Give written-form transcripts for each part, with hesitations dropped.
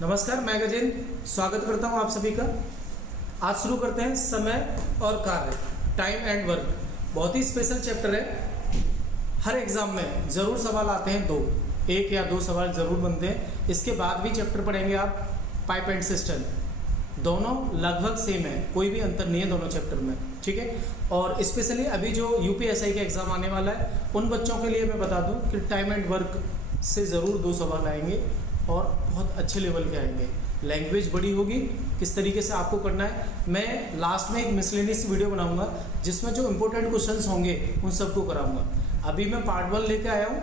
नमस्कार, मैं गजेंद्र स्वागत करता हूं आप सभी का। आज शुरू करते हैं समय और कार्य, टाइम एंड वर्क। बहुत ही स्पेशल चैप्टर है। हर एग्जाम में ज़रूर सवाल आते हैं, एक या दो सवाल ज़रूर बनते हैं। इसके बाद भी चैप्टर पढ़ेंगे आप पाइप एंड सिस्टम। दोनों लगभग सेम है, कोई भी अंतर नहीं है दोनों चैप्टर में, ठीक है। और स्पेशली अभी जो यूपीएसआई का एग्ज़ाम आने वाला है, उन बच्चों के लिए मैं बता दूं कि टाइम एंड वर्क से ज़रूर दो सवाल आएंगे और बहुत अच्छे लेवल के आएंगे। लैंग्वेज बड़ी होगी, किस तरीके से आपको करना है। मैं लास्ट में एक मिसलेनियस वीडियो बनाऊंगा जिसमें जो इंपॉर्टेंट क्वेश्चंस होंगे उन सबको कराऊंगा। अभी मैं पार्ट 1 लेके आया हूँ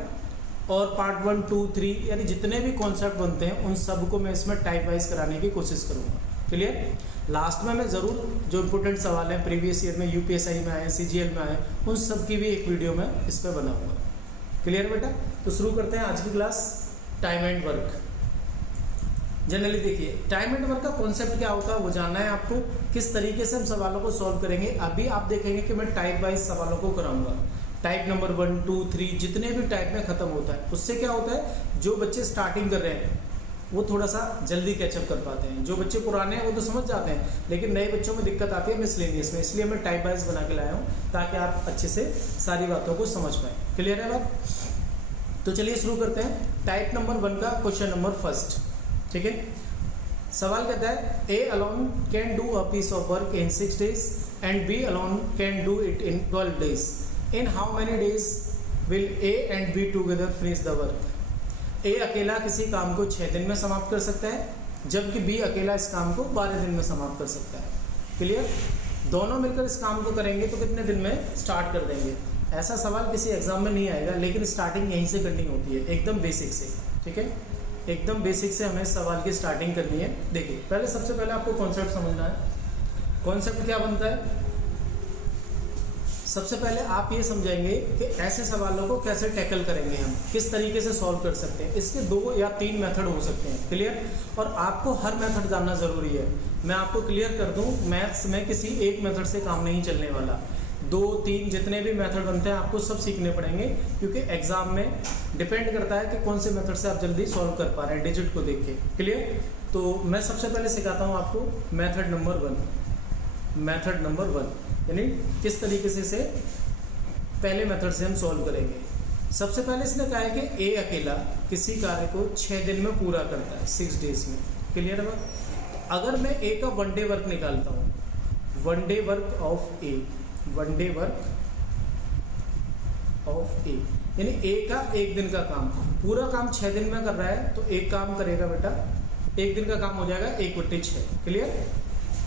और पार्ट 1, 2, 3 यानी जितने भी कॉन्सेप्ट बनते हैं उन सबको मैं इसमें टाइप वाइज कराने की कोशिश करूँगा। क्लियर। लास्ट में मैं ज़रूर जो इंपॉर्टेंट सवाल हैं प्रीवियस ईयर में यूपीएसआई में आए, सीजीएल में आए, उन सब की भी एक वीडियो मैं इस पर बनाऊँगा। क्लियर बेटा। तो शुरू करते हैं आज की class, time and work. Generally देखिए, टाइम एंड वर्क का कॉन्सेप्ट क्या होता है वो जानना है आपको। किस तरीके से हम सवालों को सॉल्व करेंगे अभी आप देखेंगे कि मैं टाइप वाइज सवालों को कराऊंगा। टाइप नंबर 1, 2, 3 जितने भी टाइप में ख़त्म होता है, उससे क्या होता है, जो बच्चे स्टार्टिंग कर रहे हैं वो थोड़ा सा जल्दी कैचअप कर पाते हैं। जो बच्चे पुराने हैं वो तो समझ जाते हैं, लेकिन नए बच्चों में दिक्कत आती है मिसलेनियस में। इसलिए मैं टाइप वाइज बना के लाया हूँ ताकि आप अच्छे से सारी बातों को समझ पाएँ। क्लियर है बात। तो चलिए शुरू करते हैं। टाइप नंबर 1 का क्वेश्चन नंबर फर्स्ट, ठीक है। सवाल कहता है A alone can do a piece of work in 6 days and B alone can do it in 12 days। In how many days will A and B together finish the work. A अकेला किसी काम को 6 दिन में समाप्त कर सकता है, जबकि बी अकेला इस काम को 12 दिन में समाप्त कर सकता है। क्लियर। दोनों मिलकर इस काम को करेंगे तो कितने दिन में स्टार्ट कर देंगे। ऐसा सवाल किसी एग्जाम में नहीं आएगा, लेकिन स्टार्टिंग यहीं से करनी होती है, एकदम बेसिक से, ठीक है। एकदम बेसिक से हमें सवाल की स्टार्टिंग करनी है। देखिए, पहले सबसे पहले आपको कॉन्सेप्ट समझना है। कॉन्सेप्ट क्या बनता है, सबसे पहले आप ये समझेंगे कि ऐसे सवालों को कैसे टैकल करेंगे, हम किस तरीके से सॉल्व कर सकते हैं। इसके 2 या 3 मेथड हो सकते हैं। क्लियर। और आपको हर मेथड जानना ज़रूरी है। मैं आपको क्लियर कर दूं, मैथ्स में किसी एक मेथड से काम नहीं चलने वाला। 2, 3 जितने भी मेथड बनते हैं आपको सब सीखने पड़ेंगे, क्योंकि एग्जाम में डिपेंड करता है कि कौन से मेथड से आप जल्दी सॉल्व कर पा रहे हैं डिजिट को देख के। क्लियर। तो मैं सबसे पहले सिखाता हूँ आपको मेथड नंबर 1। मेथड नंबर 1 यानी किस तरीके से इसे पहले मेथड से हम सॉल्व करेंगे। सबसे पहले इसने कहा है कि ए अकेला किसी कार्य को 6 दिन में पूरा करता है, 6 days में। क्लियर है बात। अगर मैं ए का 1 day वर्क निकालता हूँ, 1 day work of A, 1 day work of A यानी ए का 1 दिन का काम, पूरा काम 6 दिन में कर रहा है, तो एक काम करेगा बेटा, 1 दिन का काम हो जाएगा 1/6। क्लियर।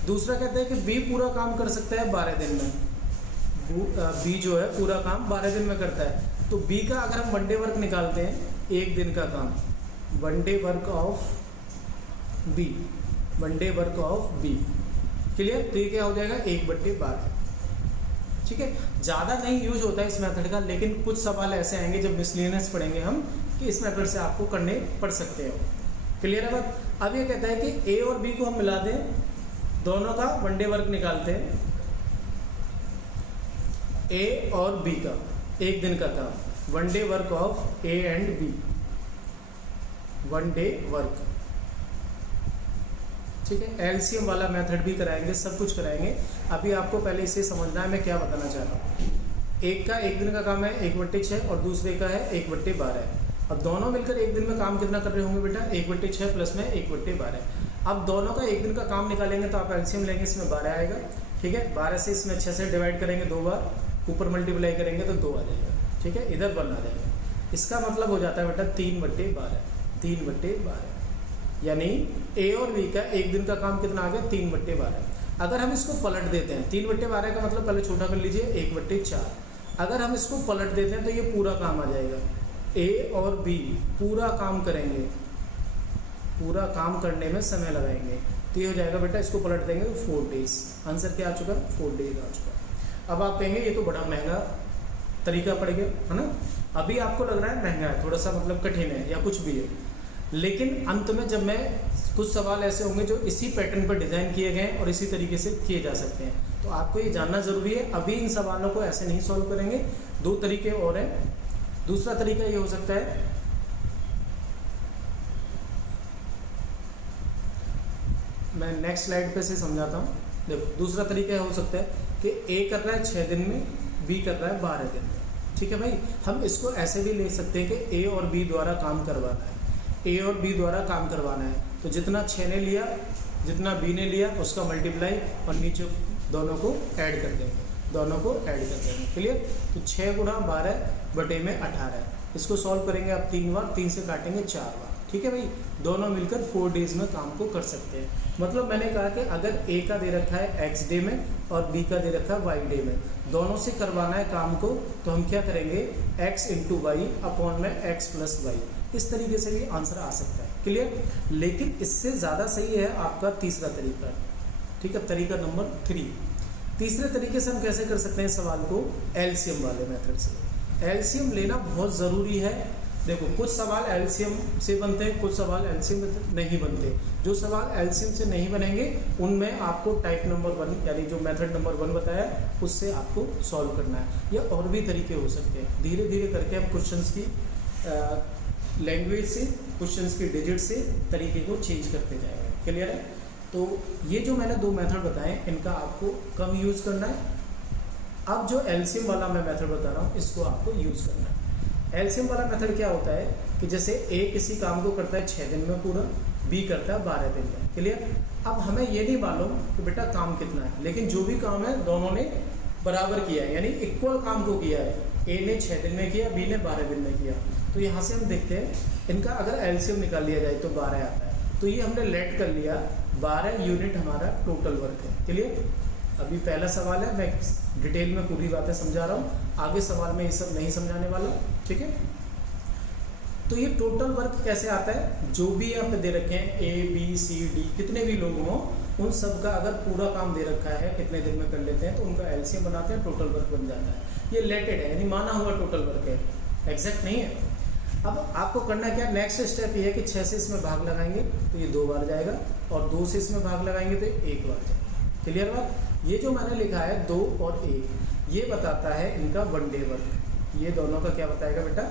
दूसरा कहते हैं कि बी पूरा काम कर सकता है 12 दिन में। बी जो है पूरा काम 12 दिन में करता है, तो बी का अगर हम 1 day वर्क निकालते हैं, 1 दिन का काम, 1 day work of B, 1 day work of B. Clear. तो ये क्या हो जाएगा 1/12। ठीक है। ज़्यादा नहीं यूज होता है इस मेथड का, लेकिन कुछ सवाल ऐसे आएंगे जब मिसलेनियस पढ़ेंगे हम कि इस मेथड से आपको करने पड़ सकते हो। क्लियर है बात। अब ये कहता है कि ए और बी को हम मिला दें, दोनों का 1 day वर्क निकालते हैं, ए और बी का 1 दिन का काम, 1 day work of A and B, 1 day work. ठीक है। एलसीएम वाला मेथड भी कराएंगे, सब कुछ कराएंगे। अभी आपको पहले इसे समझना है मैं क्या बताना चाह रहा हूँ। एक का 1 दिन का काम है 1/6 और दूसरे का है 1/12। अब दोनों मिलकर 1 दिन में काम कितना कर रहे होंगे बेटा, 1/6 प्लस में 1/12। अब दोनों का 1 दिन का काम निकालेंगे तो आप एलसीएम लेंगे, इसमें 12 आएगा। ठीक है। 12 से इसमें 6 से डिवाइड करेंगे 2 बार, ऊपर मल्टीप्लाई करेंगे तो 2 आ जाएगा। ठीक है। इधर 1 आ जाएगा। इसका मतलब हो जाता है बेटा 3/12, 3/12 यानी ए और बी का 1 दिन का काम कितना आ गया, 3/12। अगर हम इसको पलट देते हैं, 3/12 का मतलब पहले छोटा कर लीजिए 1/4। अगर हम इसको पलट देते हैं तो ये पूरा काम आ जाएगा। ए और बी पूरा काम करेंगे, पूरा काम करने में समय लगाएंगे, तो ये हो जाएगा बेटा, इसको पलट देंगे तो 4 days। आंसर क्या आ चुका, 4 days आ चुका। अब आप कहेंगे ये तो बड़ा महंगा तरीका पड़ गया है ना। अभी आपको लग रहा है महंगा है, थोड़ा सा मतलब कठिन है या कुछ भी है, लेकिन अंत में जब मैं कुछ सवाल ऐसे होंगे जो इसी पैटर्न पर डिज़ाइन किए गए हैं और इसी तरीके से किए जा सकते हैं, तो आपको ये जानना ज़रूरी है। अभी इन सवालों को ऐसे नहीं सॉल्व करेंगे, 2 तरीके और हैं। दूसरा तरीका ये हो सकता है मैं नेक्स्ट स्लाइड पे से समझाता हूँ। देखो दूसरा तरीका हो सकता है कि ए कर रहा है 6 दिन में, बी कर रहा है 12 दिन में। ठीक है भाई, हम इसको ऐसे भी ले सकते हैं कि ए और बी द्वारा काम करवाना है, ए और बी द्वारा काम करवाना है, तो जितना 6 ने लिया, जितना बी ने लिया उसका मल्टीप्लाई और नीचे दोनों को ऐड कर देंगे, दोनों को ऐड कर देंगे। क्लियर? तो 6 गुणा 12 बटे में 18, इसको सॉल्व करेंगे आप 3 बार, 3 से काटेंगे 4 बार। ठीक है भाई, दोनों मिलकर 4 डेज में काम को कर सकते हैं। मतलब मैंने कहा कि अगर ए का दे रखा है x डे में और बी का दे रखा है y डे में, दोनों से करवाना है काम को, तो हम क्या करेंगे, x इंटू वाई अपॉन में x प्लस वाई। इस तरीके से भी आंसर आ सकता है। क्लियर? लेकिन इससे ज़्यादा सही है आपका तीसरा तरीका। ठीक है, तरीका नंबर 3। तीसरे तरीके से हम कैसे कर सकते हैं सवाल को, एलसीएम वाले मेथड से। एलसीएम लेना बहुत ज़रूरी है। देखो कुछ सवाल एलसीएम से बनते हैं, कुछ सवाल एलसीएम नहीं बनते। जो सवाल एलसीएम से नहीं बनेंगे उनमें आपको टाइप नंबर 1 यानी जो मेथड नंबर 1 बताया उससे आपको सॉल्व करना है, या और भी तरीके हो सकते हैं। धीरे धीरे करके हम क्वेश्चंस की लैंग्वेज से, क्वेश्चंस की डिजिट से तरीके को चेंज करते जाएंगे। क्लियर है? तो ये जो मैंने 2 मेथड बताए इनका आपको कम यूज़ करना है। अब जो एलसीएम वाला मैं मेथड बता रहा हूँ इसको आपको यूज़ करना है। एलसीएम वाला मेथड क्या होता है कि जैसे ए किसी काम को करता है 6 दिन में पूरा, बी करता है 12 दिन में। क्लियर? अब हमें ये नहीं मालूम कि बेटा काम कितना है, लेकिन जो भी काम है दोनों ने बराबर किया है, यानी इक्वल काम को किया है। ए ने 6 दिन में किया, बी ने 12 दिन में किया। तो यहाँ से हम देखते हैं इनका अगर एलसीएम निकाल लिया जाए तो 12 आता है। तो ये हमने लेट कर लिया, 12 यूनिट हमारा टोटल वर्क है। क्लियर? अभी पहला सवाल है, मैं डिटेल में पूरी बातें समझा रहा हूँ, आगे सवाल में ये सब नहीं समझाने वाला। ठीक है? तो ये टोटल वर्क कैसे आता है, जो भी यहाँ पे दे रखे हैं ए बी सी डी, कितने भी लोग हों उन सब का अगर पूरा काम दे रखा है कितने दिन में कर लेते हैं तो उनका एलसीएम बनाते हैं, टोटल वर्क बन जाता है। ये लेटेड है, यानी माना हुआ टोटल वर्क है, एग्जैक्ट नहीं है। अब आपको करना क्या, नेक्स्ट स्टेप ये है कि 6 से इसमें भाग लगाएंगे तो ये 2 बार जाएगा, और 2 से इसमें भाग लगाएंगे तो 1 बार जाएगा। क्लियर बात? ये जो मैंने लिखा है 2 और 1, ये बताता है इनका 1 डे वर्क। ये दोनों का क्या बताएगा बेटा,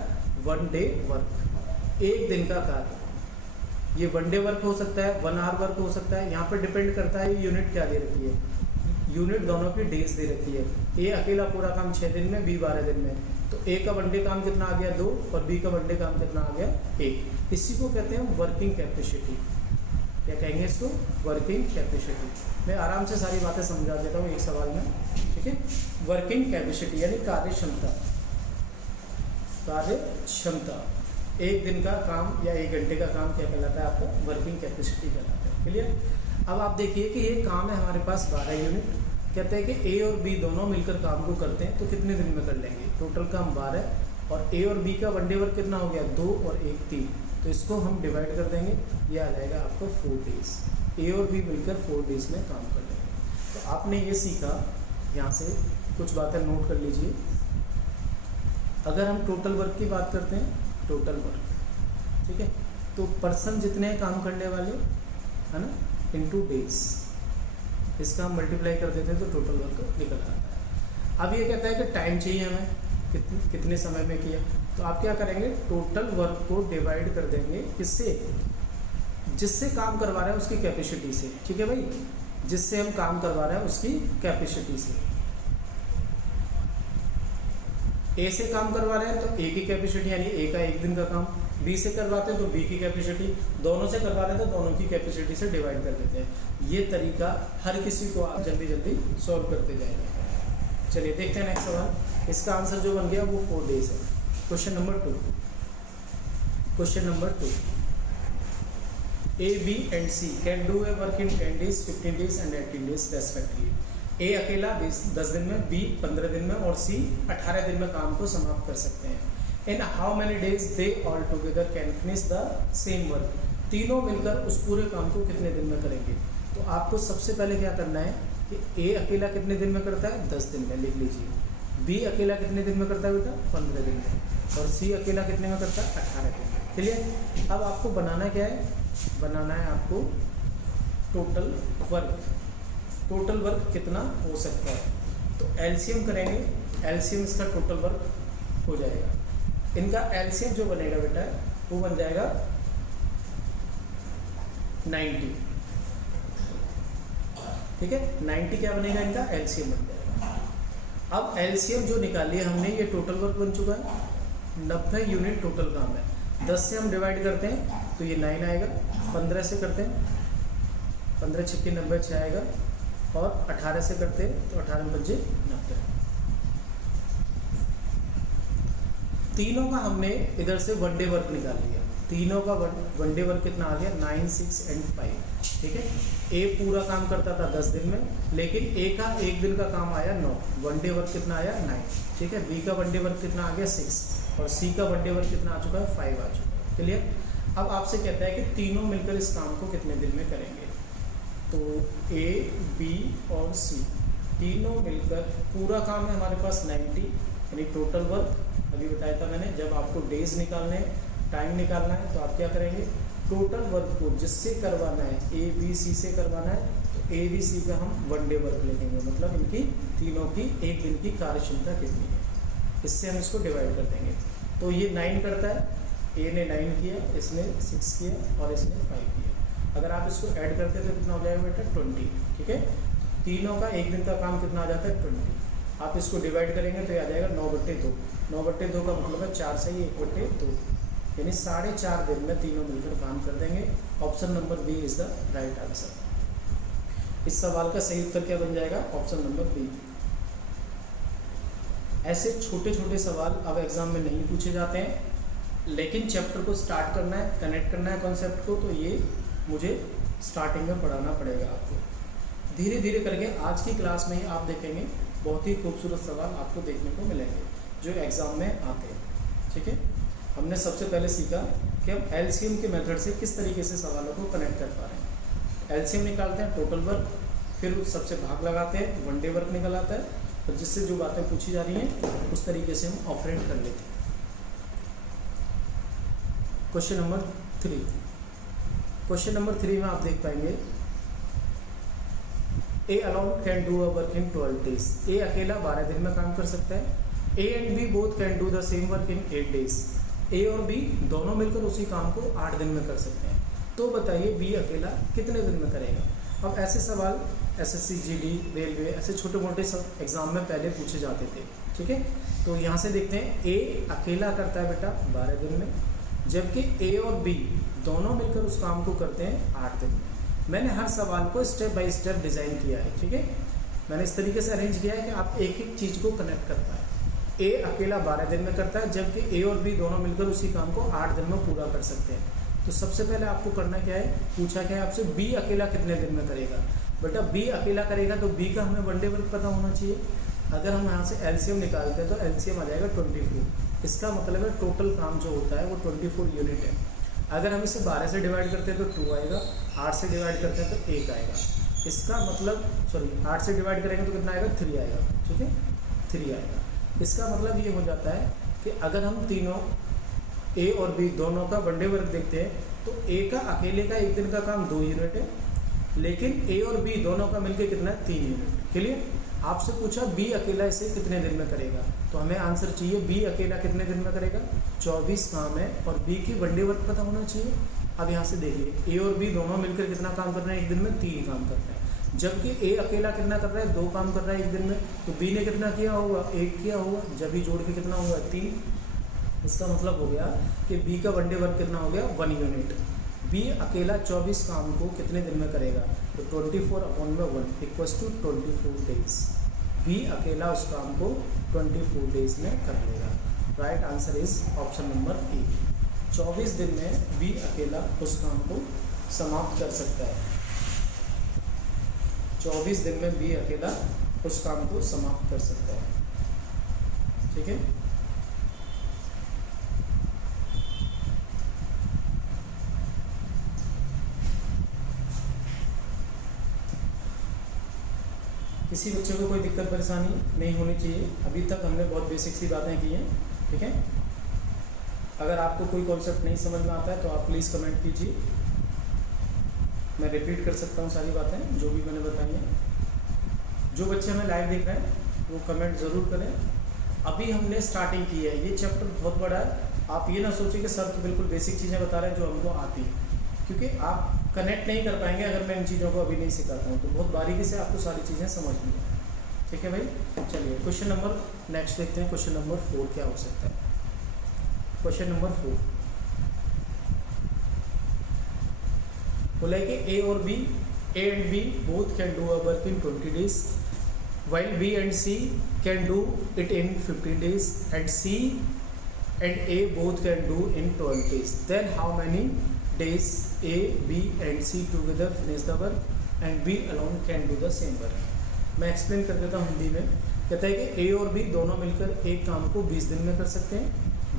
1 डे वर्क, 1 दिन का कार्य। ये 1 डे वर्क हो सकता है, 1 आवर वर्क हो सकता है। यहाँ पर डिपेंड करता है यूनिट क्या दे रखी है, यूनिट दोनों की डेज दे रखी है। ए अकेला पूरा काम 6 दिन में, बी 12 दिन में, तो ए का 1 डे काम कितना आ गया 2, और बी का 1 डे काम कितना आ गया 1। इसी को कहते हैं वर्किंग कैपेसिटी। क्या कहेंगे इसको, वर्किंग कैपेसिटी। मैं आराम से सारी बातें समझा देता हूँ एक सवाल में। ठीक है? वर्किंग कैपेसिटी यानी कार्य क्षमता, कार्य क्षमता। 1 दिन का काम या 1 घंटे का काम क्या कहलाता है आपका, वर्किंग कैपेसिटी कहलाता है। क्लियर? अब आप देखिए कि ये काम है हमारे पास 12 यूनिट। कहते हैं कि ए और बी दोनों मिलकर काम को करते हैं तो कितने दिन में कर लेंगे। टोटल काम 12, और ए और बी का 1 डे वर्क कितना हो गया 2 और 1 3, तो इसको हम डिवाइड कर देंगे, ये आ जाएगा आपको 4 डेज। ए और बी मिलकर 4 डेज में काम कर लेंगे। तो आपने ये सीखा, यहाँ से कुछ बातें नोट कर लीजिए। अगर हम टोटल वर्क की बात करते हैं, टोटल वर्क, ठीक है, तो पर्सन जितने काम करने वाले है ना, इनटू डेज, इसका हम मल्टीप्लाई कर देते हैं तो टोटल वर्क निकल आता है। अब ये कहता है कि टाइम चाहिए हमें, कितने समय में किया, तो आप क्या करेंगे, टोटल वर्क को डिवाइड कर देंगे किससे, जिससे काम करवा रहे हैं उसकी कैपेसिटी से। ठीक है भाई, जिससे हम काम करवा रहे हैं उसकी कैपेसिटी से। ए से काम करवा रहे हैं तो ए की कैपेसिटी यानी ए का 1 दिन का काम, बी से करवाते हैं तो बी की कैपेसिटी, दोनों से करवा रहे हैं तो दोनों की कैपेसिटी से डिवाइड कर देते हैं। ये तरीका हर किसी को आप जल्दी जल्दी सॉल्व करते जाएंगे। चलिए देखते हैं नेक्स्ट सवाल। इसका आंसर जो बन गया वो 4 डेज है। Question number 2, question number 2, A B and C can do a work in 10 days, 15 days and 18 days respectively. A अकेला 10 दिन में, बी 15 दिन में और सी 18 दिन में काम को समाप्त कर सकते हैं। इन how many days they all together can finish the same work. तीनों मिलकर उस पूरे काम को कितने दिन में करेंगे। तो आपको सबसे पहले क्या करना है कि ए अकेला कितने दिन में करता है, 10 दिन में, लिख लीजिए। बी अकेला कितने दिन में करता है बेटा, 15 दिन में, और सी अकेला कितने में करता है, 18 दिन में। क्लियर? अब आपको बनाना क्या है, बनाना है आपको टोटल वर्क। टोटल वर्क कितना हो सकता है, तो एलसीएम करेंगे, एलसीएम इसका टोटल वर्क हो जाएगा। इनका एलसीएम जो बनेगा बेटा वो बन जाएगा 90। ठीक है। 90 क्या बनेगा इनका एलसीएम बन जाएगा। अब एलसीएम जो निकाली है हमने, ये टोटल वर्क बन चुका है, 90 यूनिट टोटल काम है। 10 से हम डिवाइड करते हैं तो ये 9 आएगा, 15 से करते हैं 15 छक्के 90 6 आएगा, और 18 से करते हैं तो 18 बजे 90। तीनों का हमने इधर से वन डे वर्क निकाल लिया। तीनों का वन डे वर्क कितना आ गया 9, 6 एंड 5। ठीक है। ए पूरा काम करता था 10 दिन में, लेकिन ए का एक दिन का काम आया 9। वन डे वर्क कितना आया 9। ठीक है। बी का वन डे वर्क कितना आ गया 6, और सी का वन डे वर्क कितना आ चुका है 5 आ चुका है। क्लियर। अब आपसे कहता है कि तीनों मिलकर इस काम को कितने दिन में करेंगे। तो ए, बी और सी तीनों मिलकर पूरा काम है हमारे पास 90, यानी टोटल वर्क। अभी बताया था मैंने, जब आपको डेज निकालने हैं, टाइम निकालना है, तो आप क्या करेंगे, टोटल वर्क को जिससे करवाना है, ए बी सी से करवाना है, तो ए बी सी का हम वन डे वर्क लिखेंगे, मतलब इनकी तीनों की एक दिन की कार्यक्षमता कितनी है, इससे हम इसको डिवाइड कर देंगे। तो ये 9 करता है, ए ने 9 किया, इसने 6 किया और इसने 5 किया। अगर आप इसको ऐड करते हैं तो कितना हो जाएगा बेटा 20। ठीक है। तीनों का एक दिन का काम कितना आ जाता है 20। आप इसको डिवाइड करेंगे तो ये आ जाएगा 9/2। 9/2 का मतलब है 4 से ही 1/2, यानी 4.5 दिन में तीनों मिलकर काम कर देंगे। Option number B is the right answer. इस सवाल का सही उत्तर क्या बन जाएगा, ऑप्शन नंबर बी। ऐसे छोटे छोटे सवाल अब एग्जाम में नहीं पूछे जाते हैं, लेकिन चैप्टर को स्टार्ट करना है, कनेक्ट करना है कॉन्सेप्ट को, तो ये मुझे स्टार्टिंग में पढ़ाना पड़ेगा आपको। धीरे धीरे करके आज की क्लास में ही आप देखेंगे बहुत ही खूबसूरत सवाल आपको देखने को मिलेंगे जो एग्ज़ाम में आते हैं। ठीक है। हमने सबसे पहले सीखा कि हम एलसीएम के मेथड से किस तरीके से सवालों को कनेक्ट कर पा रहे हैं। एलसीएम निकालते हैं, टोटल वर्क, फिर सबसे भाग लगाते हैं, वन डे वर्क निकल आता है, और जिससे जो बातें पूछी जा रही हैं उस तरीके से हम ऑपरेट कर लेते हैं। Question number 3। क्वेश्चन नंबर 3 में आप देख पाएंगे, A alone can do a work in 12 days. A अकेला 12 दिन में काम कर सकता है। A and B both can do the same work in 8 days. A और बी दोनों मिलकर उसी काम को 8 दिन में कर सकते हैं। तो बताइए बी अकेला कितने दिन में करेगा। अब ऐसे सवाल एसएससी, जीडी, रेलवे, ऐसे छोटे मोटे सब एग्जाम में पहले पूछे जाते थे। ठीक है। तो यहाँ से देखते हैं, ए अकेला करता है बेटा 12 दिन में, जबकि ए और बी दोनों मिलकर उस काम को करते हैं 8 दिन में। मैंने हर सवाल को स्टेप बाय स्टेप डिज़ाइन किया है। ठीक है। मैंने इस तरीके से अरेंज किया है कि आप एक एक चीज़ को कनेक्ट कर पाए। ए अकेला 12 दिन में करता है, जबकि ए और बी दोनों मिलकर उसी काम को 8 दिन में पूरा कर सकते हैं। तो सबसे पहले आपको करना क्या है, पूछा क्या है आपसे, बी अकेला कितने दिन में करेगा। बेटा बी अकेला करेगा तो बी का हमें वन डे वर्क पता होना चाहिए। अगर हम यहाँ से एलसीएम निकालते हैं तो एलसीएम आ जाएगा 24। इसका मतलब है टोटल काम जो होता है वो 24 यूनिट है। अगर हम इसे 12 से डिवाइड करते हैं तो 2 आएगा, 8 से डिवाइड करते हैं तो 1 आएगा। इसका मतलब 8 से डिवाइड करेंगे तो कितना आएगा 3 आएगा। ठीक है, 3 आएगा। इसका मतलब ये हो जाता है कि अगर हम तीनों ए और बी दोनों का वन डे वर्क देखते हैं तो ए का अकेले का एक दिन का काम 2 यूनिट है, लेकिन ए और बी दोनों का मिलकर कितना है 3 यूनिट। क्लियर। आपसे पूछा बी अकेला इसे कितने दिन में करेगा, तो हमें आंसर चाहिए बी अकेला कितने दिन में करेगा, 24 काम है, और बी की वन डे वर्क पता होना चाहिए। अब यहाँ से देखिए, ए और बी दोनों मिलकर कितना काम कर रहे हैं एक दिन में, 3 काम कर रहे हैं, जबकि ए अकेला कितना कर रहा है 2 काम कर रहा है एक दिन में। तो बी ने कितना किया होगा, 1 किया होगा, जब भी जोड़ के कितना होगा 3। इसका मतलब हो गया कि बी का वन डे वर्क कितना हो गया 1 यूनिट। बी अकेला 24 काम को कितने दिन में करेगा, तो 24/1 इक्वल्स टू 24 डेज। बी अकेला उस काम को 24 डेज में कर लेगा। Right answer is option number A. 24 दिन में बी अकेला उस काम को समाप्त कर सकता है। 24 दिन में बी अकेला उस काम को समाप्त कर सकता है। ठीक है। किसी बच्चे को कोई दिक्कत परेशानी नहीं होनी चाहिए। अभी तक हमने बहुत बेसिक सी बातें की हैं। ठीक है। अगर आपको कोई कॉन्सेप्ट नहीं समझ में आता है तो आप प्लीज़ कमेंट कीजिए, मैं रिपीट कर सकता हूँ सारी बातें जो भी मैंने बताई हैं। जो बच्चे हमें लाइव देख रहे हैं वो कमेंट ज़रूर करें। अभी हमने स्टार्टिंग की है, ये चैप्टर बहुत बड़ा है। आप ये ना सोचिए कि सर तो बिल्कुल बेसिक चीज़ें बता रहे हैं जो हमको आती हैं। क्योंकि आप कनेक्ट नहीं कर पाएंगे अगर मैं इन चीज़ों को अभी नहीं सिखाता हूँ। तो बहुत बारीकी से आपको सारी चीज़ें समझनी है। ठीक है भाई, चलिए क्वेश्चन नंबर नेक्स्ट देखते हैं। क्वेश्चन नंबर 4 क्या हो सकता है। क्वेश्चन नंबर 4 बोला है कि ए और B, A and B both can do a work in 20 days, while B and C can do it in 15 days, and C and A both can do in 12 days. Then how many days A, B and C together finish the work, and B alone can do the same work? मैं explain कर देता हूँ हिंदी में। कहता है कि A और B दोनों मिलकर एक काम को 20 दिन में कर सकते हैं,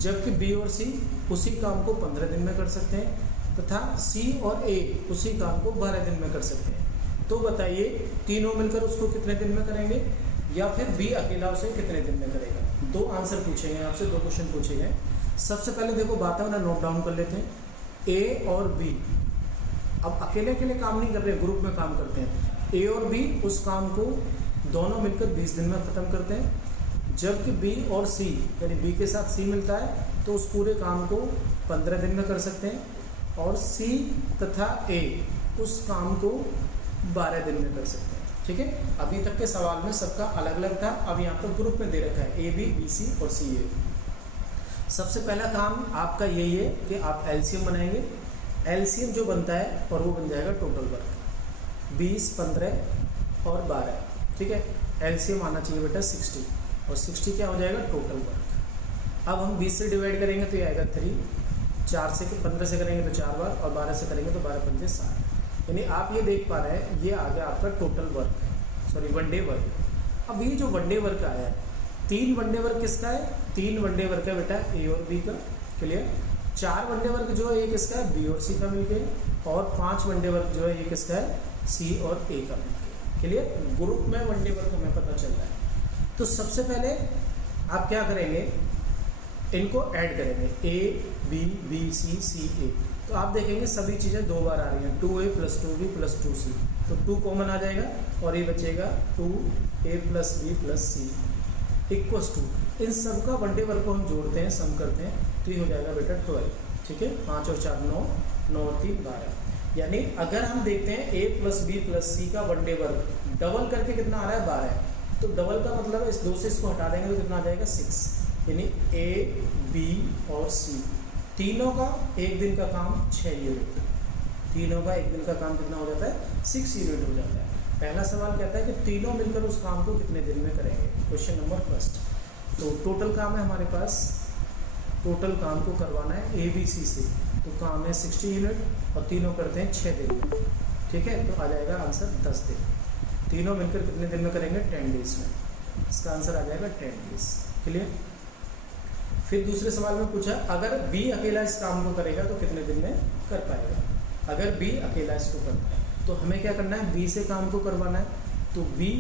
जबकि B और C उसी काम को 15 दिन में कर सकते हैं, तथा C और A उसी काम को 12 दिन में कर सकते हैं। तो बताइए तीनों मिलकर उसको कितने दिन में करेंगे, या फिर B अकेला उसे कितने दिन में करेगा। दो आंसर पूछेंगे आपसे, दो क्वेश्चन पूछेंगे। सबसे पहले देखो बातें उन्हें नोट डाउन कर लेते हैं। A और B अब अकेले अकेले काम नहीं कर रहे, ग्रुप में काम करते हैं। A और B उस काम को दोनों मिलकर 20 दिन में ख़त्म करते हैं, जबकि B और C यानी B के साथ C मिलता है तो उस पूरे काम को 15 दिन में कर सकते हैं, और C तथा A उस काम को 12 दिन में कर सकते हैं। ठीक है, अभी तक के सवाल में सबका अलग अलग था, अब यहाँ पर ग्रुप में दे रखा है A B B C और C A। सबसे पहला काम आपका यही है कि आप एलसीएम बनाएंगे। एलसीएम जो बनता है और वो बन जाएगा टोटल वर्क 20, 15 और 12। ठीक है, एलसीएम आना चाहिए बेटा 60, और 60 क्या हो जाएगा टोटल वर्क। अब हम 20 से डिवाइड करेंगे तो ये आएगा 3, 4 से 15 से करेंगे तो 4 बार, और 12 से करेंगे तो 12 पंजे 60। यानी आप ये देख पा रहे हैं ये आ गया आपका total work, sorry one day work. अब ये जो वन डे वर्क आया है, 3 वन डे वर्क किसका है, 3 वन डे वर्क है बेटा A और B का, क्लियर। 4 वन डे वर्क जो है ये किसका है, B और C का मिलके, और 5 वन डे वर्क जो है ये किसका है, C और A का मिलके, क्लियर। ग्रुप में वन डे वर्क हमें पता चल रहा है। तो सबसे पहले आप क्या करेंगे, इनको ऐड करेंगे A B B C C A। तो आप देखेंगे सभी चीज़ें 2 बार आ रही हैं, 2A + 2B + 2C, तो 2 कॉमन आ जाएगा और ये बचेगा 2A + B + C equals to, इन सब का वन डे वर्क को हम जोड़ते हैं, सम करते हैं, तो ये हो जाएगा बेटा 12। ठीक है, 5 और 4 9, 9 और 3 12। यानी अगर हम देखते हैं A + B + C का वन डे वर्क डबल करके कितना आ रहा है 12, तो डबल का मतलब है इस 2 से इसको हटा देंगे तो कितना आ जाएगा 6। यानी A B और C तीनों का एक दिन का काम 6 यूनिट, तीनों का एक दिन का काम कितना हो जाता है 6 यूनिट हो जाता है। पहला सवाल कहता है कि तीनों मिलकर उस काम को कितने दिन में करेंगे, क्वेश्चन नंबर फर्स्ट। तो टोटल काम है हमारे पास, टोटल काम को करवाना है A B C से, तो काम है 60 यूनिट और तीनों करते हैं 6 दिन में। ठीक है, तो आ जाएगा आंसर 10 दिन। तीनों मिलकर कितने दिन में करेंगे 10 डेज में, इसका आंसर आ जाएगा 10 डेज, क्लियर। फिर दूसरे सवाल में पूछा अगर B अकेला इस काम को करेगा तो कितने दिन में कर पाएगा। अगर B अकेला इसको करता है तो हमें क्या करना है, B से काम को करवाना है। तो B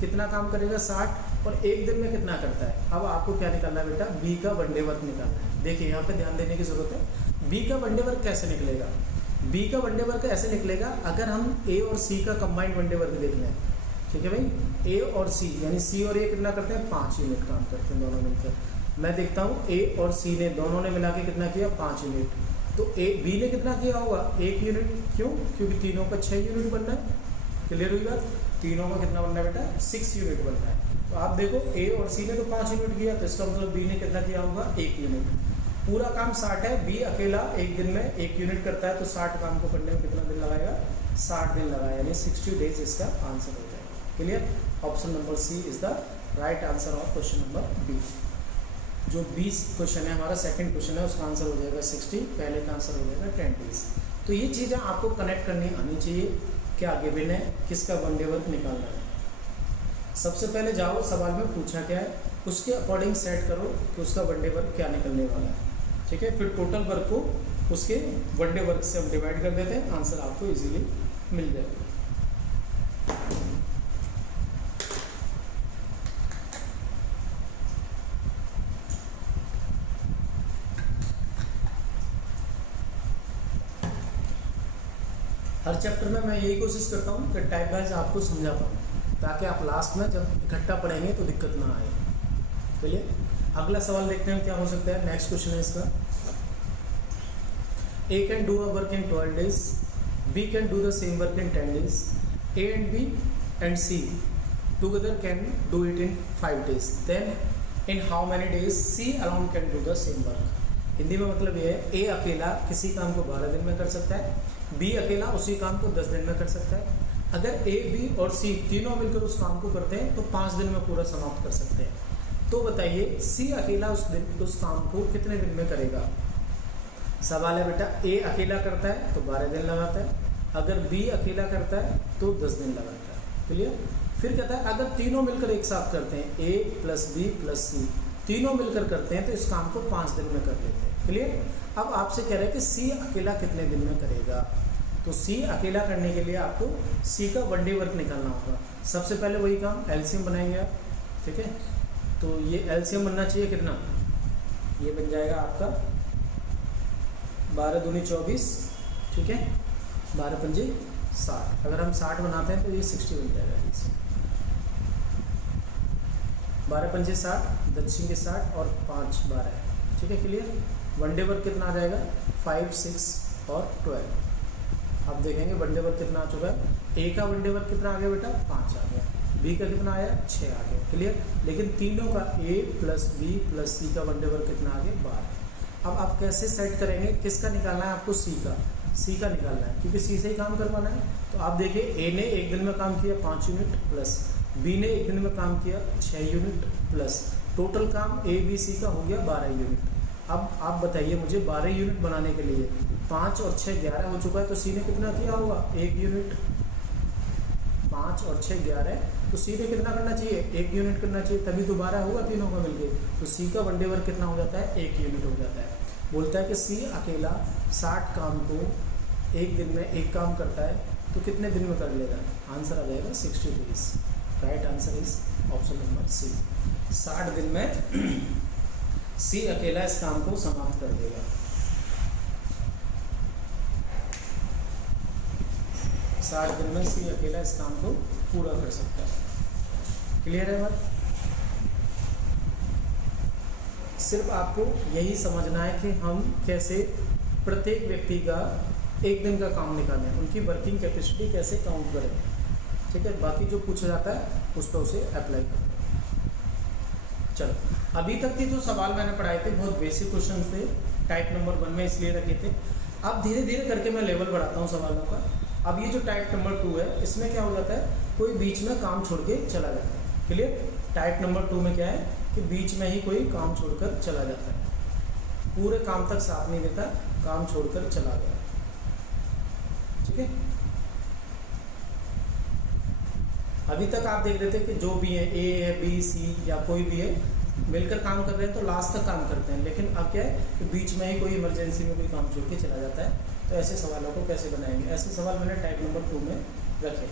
कितना काम करेगा 60, और एक दिन में कितना करता है। अब आपको क्या निकालना है बेटा, B का वन डे वर्क निकालना है। देखिए यहाँ पे ध्यान देने की जरूरत है, B का वन डे वर्क कैसे निकलेगा। B का वन डे वर्क ऐसे निकलेगा अगर हम A और C का कंबाइंड वन डे वर्क देख लें। ठीक है भाई, A और C यानी C और A कितना करते हैं 5 यूनिट काम करते हैं दोनों मिलकर। मैं देखता हूँ A और C ने दोनों ने मिला के कितना किया 5 यूनिट, तो B ने कितना किया होगा 1 यूनिट। क्यों, क्योंकि तीनों का 6 यूनिट बनना है, क्लियर हुई बात। तीनों का कितना बनना है बेटा 6 यूनिट बनना है। तो आप देखो A और C ने तो 5 यूनिट किया, तो इसका मतलब B ने कितना किया होगा 1 यूनिट। पूरा काम 60 है, B अकेला एक दिन में 1 यूनिट करता है, तो 60 काम को करने में कितना दिन लगाएगा 60 दिन लगाएगा, यानी 60 डेज इसका आंसर हो जाएगा, clear. Option number C is the right answer of question number B। जो 20 क्वेश्चन है हमारा सेकंड क्वेश्चन है, उसका आंसर हो जाएगा 60, पहले का आंसर हो जाएगा 10 डेज। तो ये चीज़ें आपको कनेक्ट करनी आनी चाहिए, क्या गिवन है, किसका वन डे वर्क निकालना है। सबसे पहले जाओ सवाल में पूछा क्या है, उसके अकॉर्डिंग सेट करो कि उसका वन डे वर्क क्या निकलने वाला है। ठीक है, फिर टोटल वर्क को उसके वन डे वर्क से हम डिवाइड कर देते हैं, आंसर आपको इजीली मिल जाएगा। हर चैप्टर में मैं यही कोशिश करता हूँ कि टाइप वाइज आपको समझा पाऊँ, ताकि आप लास्ट में जब इकट्ठा पढ़ेंगे तो दिक्कत ना आए। चलिए अगला सवाल देखते हैं क्या हो सकता है। नेक्स्ट क्वेश्चन है इसका, A can do a work in 12 days, B can do the same work in 10 days, A and B and C together can do it in 5 days. Then in how many days C alone can do the same work? Hindi में मतलब ये है, A अकेला किसी काम को 12 दिन में कर सकता है, B अकेला उसी काम को 10 दिन में कर सकता है। अगर A, B और C तीनों मिलकर उस काम को करते हैं तो 5 दिन में पूरा समाप्त कर सकते हैं। तो बताइए C अकेला उस काम को कितने दिन में करेगा? सवाल है बेटा, A अकेला करता है तो 12 दिन लगाता है, अगर B अकेला करता है तो 10 दिन लगाता है। क्लियर? फिर कहता है अगर तीनों मिलकर एक साथ करते हैं, A plus B plus C तीनों मिलकर करते हैं तो इस काम को 5 दिन में कर लेते हैं। क्लियर? अब आपसे कह रहा है कि C अकेला कितने दिन में करेगा। तो C अकेला करने के लिए आपको C का 1 डे वर्क निकालना होगा। सबसे पहले वही काम एलसीएम बनाएंगे आप, ठीक है। तो ये एलसीएम बनना चाहिए कितना, ये बन जाएगा आपका 12 दूनी 24, ठीक है, 12 पंजे 60। अगर हम 60 बनाते हैं तो ये 60 बन जाएगा। 12 पंजे 60, दक्षिण के 60 और 5 12, ठीक है। क्लियर? 1 डे वर्क कितना आ जाएगा, 5 6 और 12। अब देखेंगे 1 डे वर्क कितना आ चुका है। A का 1 डे वर्क कितना आ गया बेटा, 5 आ गया। B का कितना आया, 6 आ गया। क्लियर? लेकिन तीनों का A plus B plus C का 1 डे वर्क कितना आ गया, 12। अब आप कैसे सेट करेंगे, किसका निकालना है आपको, C का निकालना है, क्योंकि C से ही काम करवाना है। तो आप देखिए A ने एक दिन में काम किया 5 यूनिट प्लस B ने एक दिन में काम किया 6 यूनिट प्लस टोटल काम A B C का हो गया 12 यूनिट। अब आप बताइए मुझे 12 यूनिट बनाने के लिए 5 और 6 11 हो चुका है, तो C ने कितना किया होगा, 1 यूनिट। 5 और 6 11, तो C ने कितना करना चाहिए, 1 यूनिट करना चाहिए, तभी तो 12 होगा तीनों का मिलके। तो C का 1 डे वर्क कितना हो जाता है, 1 यूनिट हो जाता है। बोलता है कि C अकेला 60 काम को एक दिन में एक काम करता है तो कितने दिन में कर लेगा। आंसर आ जाएगा 60 days. Right answer is option number C। 60 दिन में C अकेला इस काम को समाप्त कर देगा। 60 दिन में C अकेला इस काम को पूरा कर सकता है। क्लियर है बात? सिर्फ आपको यही समझना है कि हम कैसे प्रत्येक व्यक्ति का एक दिन का काम निकालें, उनकी वर्किंग कैपेसिटी कैसे काउंट करें, ठीक है। बाकी जो पूछा जाता है उस पर उसे अप्लाई करें। चलो, अभी तक के जो सवाल मैंने पढ़ाए थे बहुत बेसिक क्वेश्चन थे, टाइप नंबर 1 में इसलिए रखे थे। अब धीरे धीरे करके मैं लेवल बढ़ाता हूँ सवालों का। अब ये जो टाइप नंबर 2 है, इसमें क्या हो जाता है, कोई बीच में काम छोड़ के चला जाता है। क्लियर? टाइप नंबर 2 में क्या है कि बीच में ही कोई काम छोड़कर चला जाता है, पूरे काम तक साथ नहीं देता, काम छोड़कर चला गया, ठीक है। अभी तक आप देख रहे थे कि जो भी है, A है, B C या कोई भी है, मिलकर काम कर रहे हैं तो लास्ट तक काम करते हैं। लेकिन अब क्या है कि बीच में ही कोई इमरजेंसी में कोई काम छोड़ के चला जाता है। तो ऐसे सवालों को कैसे बनाएंगे, ऐसे सवाल मैंने टाइप नंबर 2 में रखे।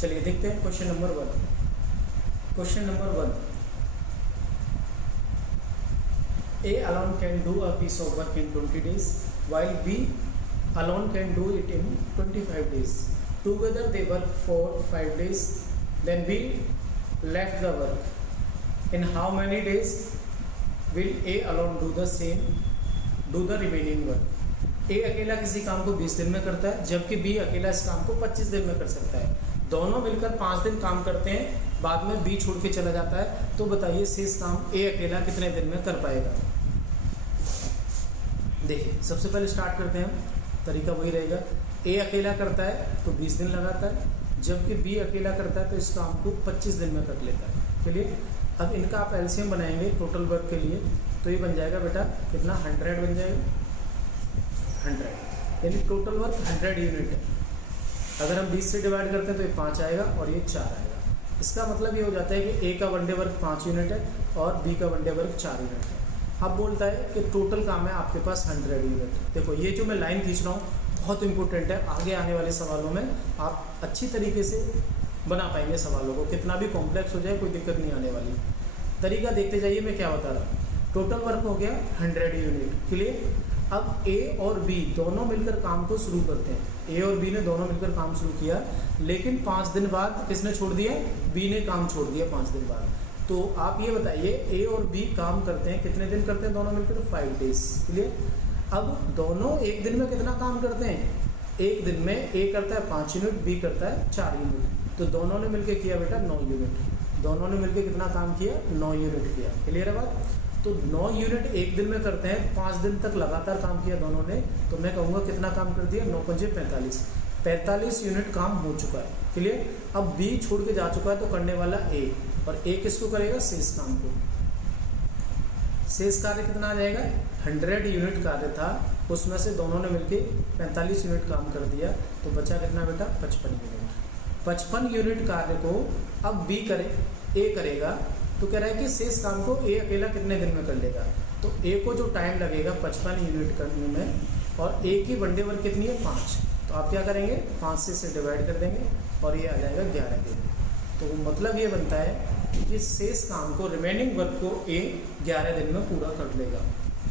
चलिए देखते हैं question number 1। Question number 1, A alone can do a piece of work in 20 days while B alone can do it in 25 days. Together they work for 5 days. Then B left the work. In how many days will A alone do the same, do the remaining work? A अकेला किसी काम को 20 दिन में करता है, जबकि B अकेला इस काम को 25 दिन में कर सकता है। दोनों मिलकर 5 दिन काम करते हैं, बाद में B छोड़ के चला जाता है। तो बताइए शेष काम A अकेला कितने दिन में कर पाएगा। देखिए सबसे पहले स्टार्ट करते हैं, तरीका वही रहेगा। A अकेला करता है तो 20 दिन लगाता है, जबकि B अकेला करता है तो इस काम को 25 दिन में कर लेता है। चलिए अब इनका आप एलसीएम बनाएंगे टोटल वर्क के लिए, तो ये बन जाएगा बेटा कितना, 100 बन जाएगा। 100 यानी टोटल वर्क 100 यूनिट है। अगर हम 20 से डिवाइड करते हैं तो ये 5 आएगा और ये 4 आएगा। इसका मतलब ये हो जाता है कि A का 1 डे वर्क 5 यूनिट है और B का 1 डे वर्क 4 यूनिट है। अब बोलता है कि टोटल काम है आपके पास 100 यूनिट। देखो ये जो मैं लाइन खींच रहा हूँ बहुत इंपॉर्टेंट है, आगे आने वाले सवालों में आप अच्छी तरीके से बना पाएंगे सवालों को, कितना भी कॉम्प्लेक्स हो जाए कोई दिक्कत नहीं आने वाली। तरीका देखते जाइए मैं क्या बता रहा हूँ। टोटल वर्क हो गया 100 यूनिट। क्लियर? अब A और B दोनों मिलकर काम को शुरू करते हैं। A और B ने दोनों मिलकर काम शुरू किया, लेकिन 5 दिन बाद किसने छोड़ दिया, B ने काम छोड़ दिया 5 दिन बाद। तो आप ये बताइए A और B काम करते हैं कितने दिन करते हैं दोनों मिलकर, 5 डेज। क्लियर? अब दोनों एक दिन में कितना काम करते हैं, एक दिन में ए करता है 5 यूनिट, बी करता है 4 यूनिट, तो दोनों ने मिलकर किया बेटा 9 यूनिट, दोनों ने मिलकर कितना काम किया, 9 यूनिट किया। क्लियर है बात। तो 9 यूनिट एक दिन में करते हैं, 5 दिन तक लगातार काम किया दोनों ने, तो मैं कहूँगा कितना काम कर दिया, 9 पंजे 45, 45 यूनिट काम हो चुका है। क्लियर। अब बी छोड़ के जा चुका है तो करने वाला ए, और ए किसको करेगा, शेष काम को। शेष कार्य कितना आ जाएगा, 100 यूनिट कार्य था, उसमें से दोनों ने मिलके 45 यूनिट काम कर दिया, तो बचा कितना बेटा, 55 यूनिट। 55 यूनिट कार्य को अब बी करे, ए करेगा, तो कह रहा है कि शेष काम को ए अकेला कितने दिन में कर लेगा। तो ए को जो टाइम लगेगा 55 यूनिट करने में, और ए की वन डे वर्क कितनी है, 5, तो आप क्या करेंगे, 5 से इसे डिवाइड कर देंगे और ये आ जाएगा 11 दिन। तो मतलब ये बनता है कि शेष काम को, रिमेनिंग वर्क को ए 11 दिन में पूरा कर लेगा।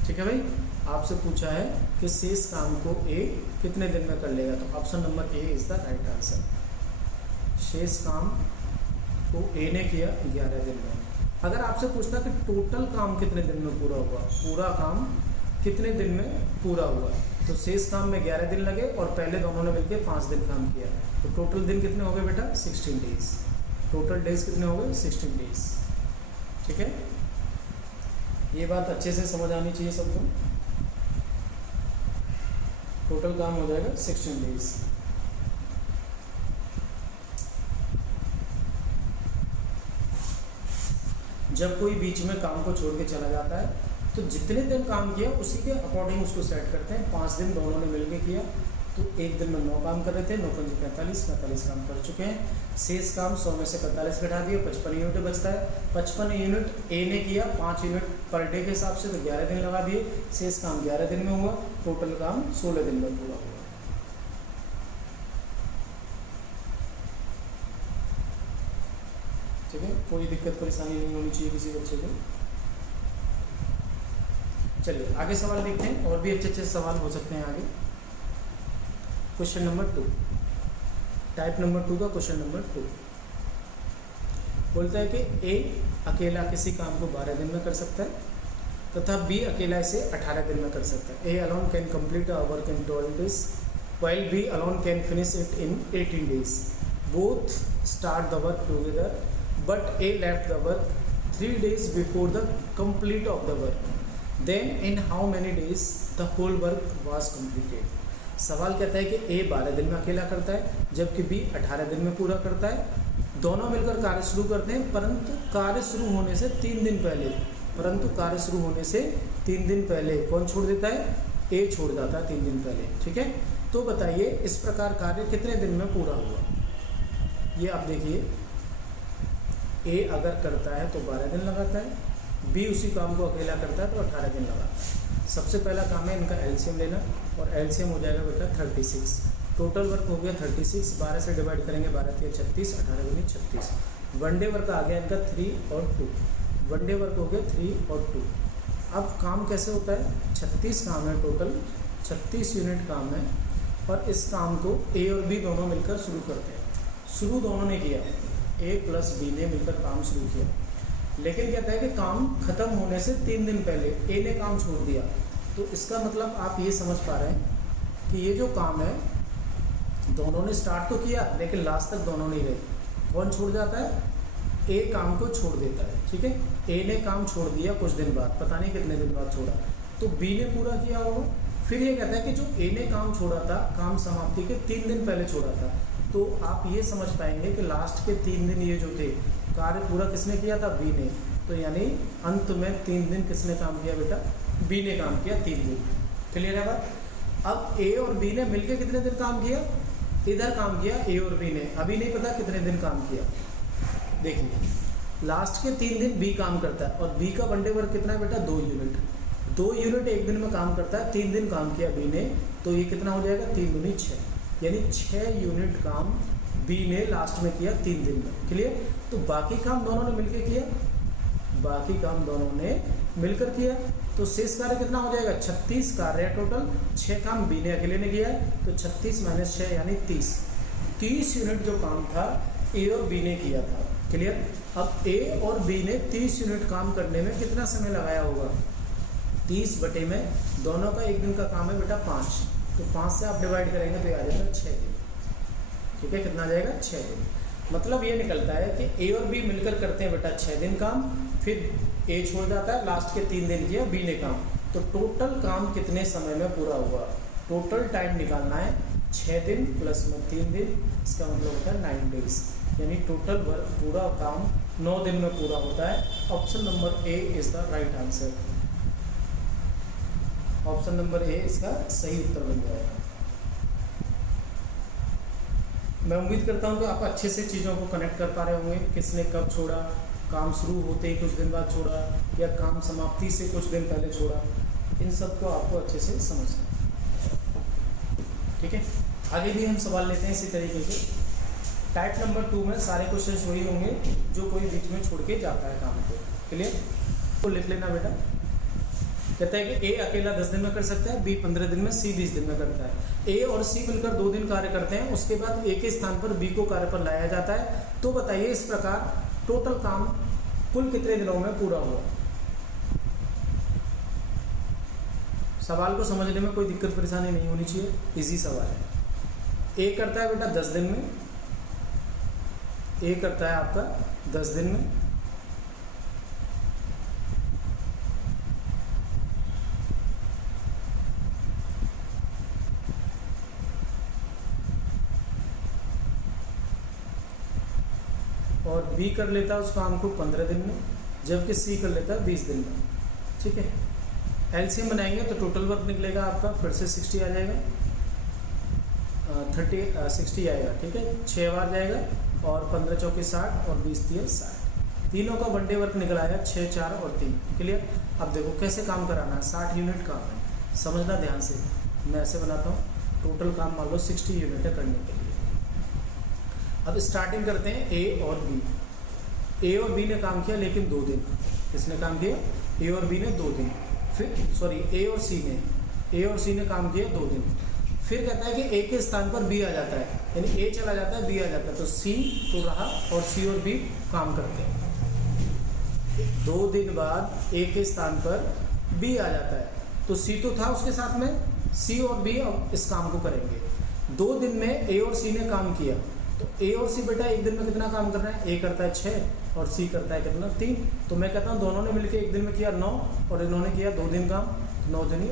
ठीक है भाई, आपसे पूछा है कि शेष काम को ए कितने दिन में कर लेगा, तो option number A is the right answer. शेष काम को ए ने किया 11 दिन में। अगर आपसे पूछता कि टोटल काम कितने दिन में पूरा हुआ, पूरा काम कितने दिन में पूरा हुआ, तो शेष काम में 11 दिन लगे और पहले दोनों ने मिलकर 5 दिन काम किया, तो टोटल दिन कितने हो गए बेटा, 16 डेज। टोटल डेज कितने हो गए, 16 डेज। ठीक है, ये बात अच्छे से समझ आनी चाहिए सबको। टोटल काम हो जाएगा 16 डेज। जब कोई बीच में काम को छोड़ के चला जाता है तो जितने दिन काम किया उसी के अकॉर्डिंग उसको सेट करते हैं। 5 दिन दोनों ने मिलकर किया तो एक दिन में 9 काम कर रहे थे, 9 पंजे 45, 45 काम कर चुके हैं। शेष काम 100 में से 45 घटा दिया, 55 यूनिट बचता है। 55 यूनिट ए ने किया 5 यूनिट पर डे के हिसाब से, तो 11 दिन लगा दिए। शेष काम 11 दिन में हुआ, टोटल काम 16 दिन में पूरा हुआ। ठीक है, कोई दिक्कत परेशानी नहीं होनी चाहिए किसी बच्चे को। चलिए आगे सवाल देखते हैं, और भी अच्छे अच्छे सवाल हो सकते हैं आगे। क्वेश्चन नंबर 2, टाइप नंबर 2 का क्वेश्चन नंबर 2 बोलता है कि ए अकेला किसी काम को 12 दिन में कर सकता है तथा बी अकेला इसे 18 दिन में कर सकता है। A alone can complete a work in 12 days while B alone can finish it in 18 days. Both start the work together but A left the work 3 days before the complete of the work. Then in how many days the whole work was completed. सवाल कहता है कि ए 12 दिन में अकेला करता है जबकि बी 18 दिन में पूरा करता है। दोनों मिलकर कार्य शुरू करते हैं, परंतु कार्य शुरू होने से 3 दिन पहले कौन छोड़ देता है, ए छोड़ जाता है 3 दिन पहले। ठीक है, तो बताइए इस प्रकार कार्य कितने दिन में पूरा हुआ। ये आप देखिए, ए अगर करता है तो 12 दिन लगाता है, बी उसी काम को अकेला करता है तो 18 दिन लगाता है। सबसे पहला काम है इनका एलसीएम लेना, और एलसीएम हो जाएगा बेटा 36। टोटल वर्क हो गया 36, 12 से डिवाइड करेंगे, 12 3 36, 18 दूनी 36। वनडे वर्क आ गया इनका 3 और 2, वनडे वर्क हो गया 3 और 2। अब काम कैसे होता है, 36 काम है टोटल, 36 यूनिट काम है, और इस काम को ए और बी दोनों मिलकर शुरू करते हैं। शुरू दोनों ने किया, ए प्लस बी ने मिलकर काम शुरू किया, लेकिन कहता है कि काम खत्म होने से 3 दिन पहले ए ने काम छोड़ दिया। तो इसका मतलब आप ये समझ पा रहे हैं कि ये जो काम है दोनों ने स्टार्ट तो किया लेकिन लास्ट तक दोनों नहीं रहे। कौन छोड़ जाता है, ए काम को छोड़ देता है। ठीक है, ए ने काम छोड़ दिया कुछ दिन बाद, पता नहीं कितने दिन बाद छोड़ा, तो बी ने पूरा किया होगा। फिर ये कहता है कि जो ए ने काम छोड़ा था, काम समाप्ति के 3 दिन पहले छोड़ा था, तो आप ये समझ पाएंगे कि लास्ट के 3 दिन ये जो थे कार्य पूरा किसने किया था, बी ने। तो यानी अंत में 3 दिन किसने काम किया बेटा, बी ने काम किया 3 दिन। क्लियर है बात। अब ए और बी ने मिलकर कितने दिन काम किया, इधर काम किया ए और बी ने, अभी नहीं पता कितने दिन काम किया। देखिए लास्ट के 3 दिन बी काम करता है, और बी का वनडे वर्क कितना है बेटा, 2 यूनिट। 2 यूनिट एक दिन में काम करता है, 3 दिन काम किया बी ने, तो ये कितना हो जाएगा, 3 दूनी 6, यानी 6 यूनिट काम बी ने लास्ट में किया 3 दिन में। क्लियर। तो बाकी काम दोनों ने मिलकर किया, तो शेष कार्य कितना हो जाएगा, 36 कार्य है टोटल, 6 काम बी ने अकेले ने किया है, तो 36 - 6 यानी 30 यूनिट जो काम था ए और बी ने किया था। क्लियर। अब ए और बी ने 30 यूनिट काम करने में कितना समय लगाया होगा, 30 बटे में दोनों का एक दिन का काम है बेटा 5, तो 5 से आप डिवाइड करेंगे तो ये आ जाएगा 6 दिन। ठीक है, कितना आ जाएगा 6 दिन। मतलब ये निकलता है कि ए और बी मिलकर करते हैं बेटा 6 दिन काम, फिर ए छोड़ जाता है, लास्ट के 3 दिन किया बी ने काम, तो टोटल काम कितने समय में पूरा हुआ, टोटल टाइम निकालना है 6 दिन प्लस में 3 दिन, इसका मतलब होता है 9 डेज, यानी टोटल वर्क पूरा काम 9 दिन में पूरा होता है। Option number A is the right answer. Option number A इसका सही उत्तर बन जाएगा। मैं उम्मीद करता हूँ कि आप अच्छे से चीज़ों को कनेक्ट कर पा रहे होंगे, किसने कब छोड़ा, काम शुरू होते ही कुछ दिन बाद छोड़ा या काम समाप्ति से कुछ दिन पहले छोड़ा, इन सब को आपको अच्छे से समझना है। ठीक है, आगे भी हम सवाल लेते हैं इसी तरीके से। टाइप नंबर 2 में सारे क्वेश्चंस वही होंगे जो कोई बीच में छोड़ के जाता है काम को। क्लियर, तो लिख लेना बेटा। कहता है कि ए अकेला 10 दिन में कर सकता है, बी 15 दिन में, सी 20 दिन में करता है। ए और सी मिलकर 2 दिन कार्य करते हैं, उसके बाद ए के स्थान पर बी को कार्य पर लाया जाता है। तो बताइए इस प्रकार टोटल काम कुल कितने दिनों में पूरा हुआ। सवाल को समझने में कोई दिक्कत परेशानी नहीं होनी चाहिए, इजी सवाल है। ए करता है बेटा 10 दिन में, ए करता है आपका 10 दिन में, और बी कर लेता है उस काम को 15 दिन में, जबकि सी कर लेता है 20 दिन में। ठीक है, एलसीएम बनाएंगे तो टोटल वर्क निकलेगा आपका फिर से 60 आ जाएगा, 60 आएगा। ठीक है, 6 बार जाएगा और 15 चौके 60 और 20 3 60, तीनों का वन डे वर्क निकल आएगा 6 4 और 3। क्लियर। अब देखो कैसे काम कराना है, 60 यूनिट काम है, समझना ध्यान से। मैं ऐसे बनाता हूँ, टोटल काम मान लो 60 यूनिट है करने के लिए। अब स्टार्टिंग करते हैं ए और बी। ए और बी ने काम किया लेकिन 2 दिन। किसने काम किया, ए और बी ने 2 दिन। फिर सॉरी ए और सी ने काम किया 2 दिन। फिर कहता है कि ए के स्थान पर बी आ जाता है, यानी ए चला जाता है बी आ जाता है, तो सी तो रहा और सी और बी काम करते हैं। 2 दिन बाद ए के स्थान पर बी आ जाता है, तो सी तो था उसके साथ में, सी और बी अब इस काम को करेंगे। 2 दिन में ए और सी ने काम किया, तो ए और सी बेटा एक दिन में कितना काम कर रहे हैं, ए करता है 6 और सी करता है कितना 3। तो मैं कहता हूँ दोनों ने मिलकर एक दिन में किया 9 और इन्होंने किया 2 दिन काम, 9 दूनी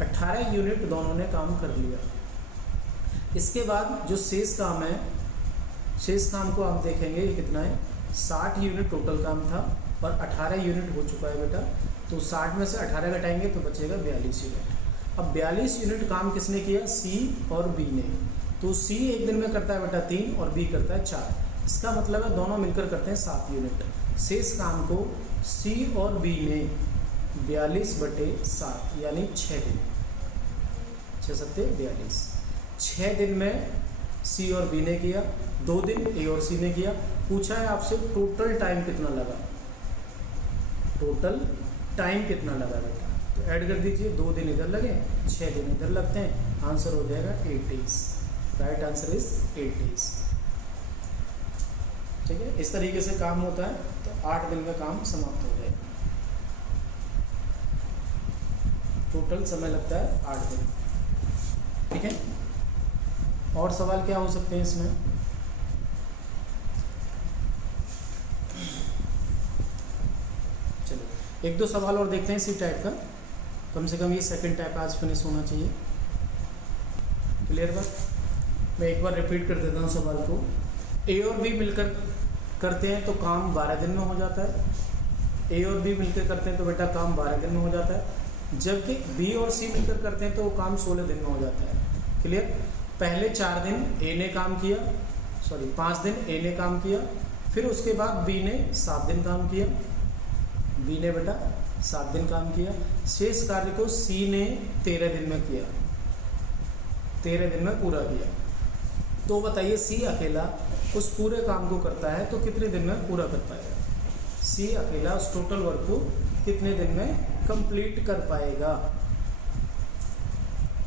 18 यूनिट दोनों ने काम कर लिया। इसके बाद जो शेष काम है, शेष काम को आप देखेंगे ये कितना है, 60 यूनिट टोटल काम था और 18 यूनिट हो चुका है बेटा। तो 60 में से 18 घटाएंगे तो बचेगा 42 यूनिट। अब 42 यूनिट काम किसने किया, सी और बी ने। तो सी एक दिन में करता है बेटा 3 और बी करता है 4। इसका मतलब है दोनों मिलकर करते हैं 7 यूनिट। शेष काम को सी और बी ने 42/7 यानी 6 दिन, 6 सत्ते 42, 6 दिन में सी और बी ने किया, 2 दिन ए और सी ने किया। पूछा है आपसे टोटल टाइम कितना लगा, टोटल टाइम कितना लगा बेटा, तो ऐड कर दीजिए, 2 दिन इधर लगे, 6 दिन इधर लगते हैं, आंसर हो जाएगा 8 days. Right answer is 8 days. ठीक है, इस तरीके से काम होता है, तो 8 दिन में काम समाप्त हो जाएगा। टोटल समय लगता है 8 दिन। ठीक है, और सवाल क्या हो सकते हैं इसमें, चलो 1-2 सवाल और देखते हैं इसी टाइप का, कम से कम ये सेकंड टाइप आज फिनिश होना चाहिए। क्लियर बात, मैं एक बार रिपीट कर देता हूँ सवाल को। ए और बी मिलकर करते हैं तो काम 12 दिन में हो जाता है, ए और बी मिलकर करते हैं तो बेटा काम 12 दिन में हो जाता है, जबकि बी और सी मिलकर करते हैं तो वो काम 16 दिन में हो जाता है। क्लियर, पहले 4 दिन ए ने काम किया, 5 दिन ए ने काम किया, फिर उसके बाद बी ने 7 दिन काम किया, बी ने बेटा 7 दिन काम किया। शेष कार्य को सी ने 13 दिन में किया, 13 दिन में पूरा किया। तो बताइए सी अकेला उस पूरे काम को करता है तो कितने दिन में पूरा कर पाएगा, सी अकेला उस टोटल वर्क को कितने दिन में कंप्लीट कर पाएगा।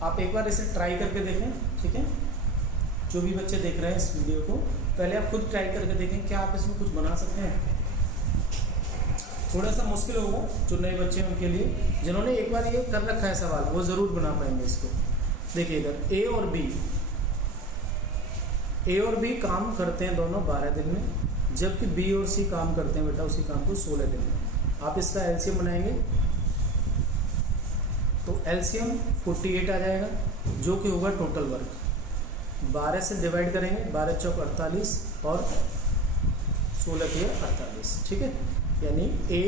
आप एक बार इसे ट्राई करके देखें। ठीक है, जो भी बच्चे देख रहे हैं इस वीडियो को, पहले आप खुद ट्राई करके देखें क्या आप इसमें कुछ बना सकते हैं। थोड़ा सा मुश्किल होगा जो नए बच्चे हैं उनके लिए, जिन्होंने एक बार ये कर रखा है सवाल वो ज़रूर बना पाएंगे इसको। देखिए इधर ए और बी काम करते हैं दोनों 12 दिन में, जबकि बी और सी काम करते हैं बेटा उसी काम को 16 दिन में। आप इसका एलसीएम बनाएंगे तो एलसीएम 48 आ जाएगा, जो कि होगा टोटल वर्क। 12 से डिवाइड करेंगे, 12 चौक 48 और 16 के 48, ठीक है। यानी ए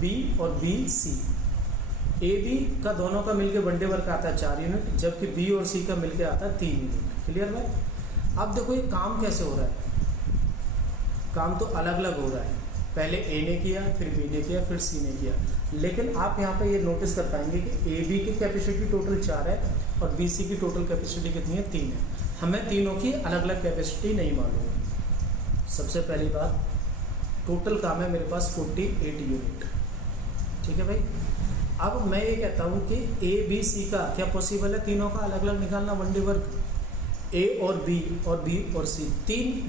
बी और बी सी, ए बी का दोनों का मिलके वनडे वर्क आता है 4 यूनिट, जबकि बी और सी का मिलके आता है 3 यूनिट। क्लियर है? अब देखो ये काम कैसे हो रहा है, काम तो अलग अलग हो रहा है, पहले ए ने किया, फिर बी ने किया, फिर सी ने किया, लेकिन आप यहाँ पे ये नोटिस कर पाएंगे कि ए बी की कैपेसिटी टोटल 4 है और बी सी की टोटल कैपेसिटी कितनी है, 3 है। हमें तीनों की अलग अलग कैपेसिटी नहीं मालूम। सबसे पहली बात, टोटल काम है मेरे पास 48 यूनिट, ठीक है भाई। अब मैं ये कहता हूँ कि ए बी सी का क्या पॉसिबल है तीनों का अलग अलग निकालना वनडे वर्क? ए और बी और सी,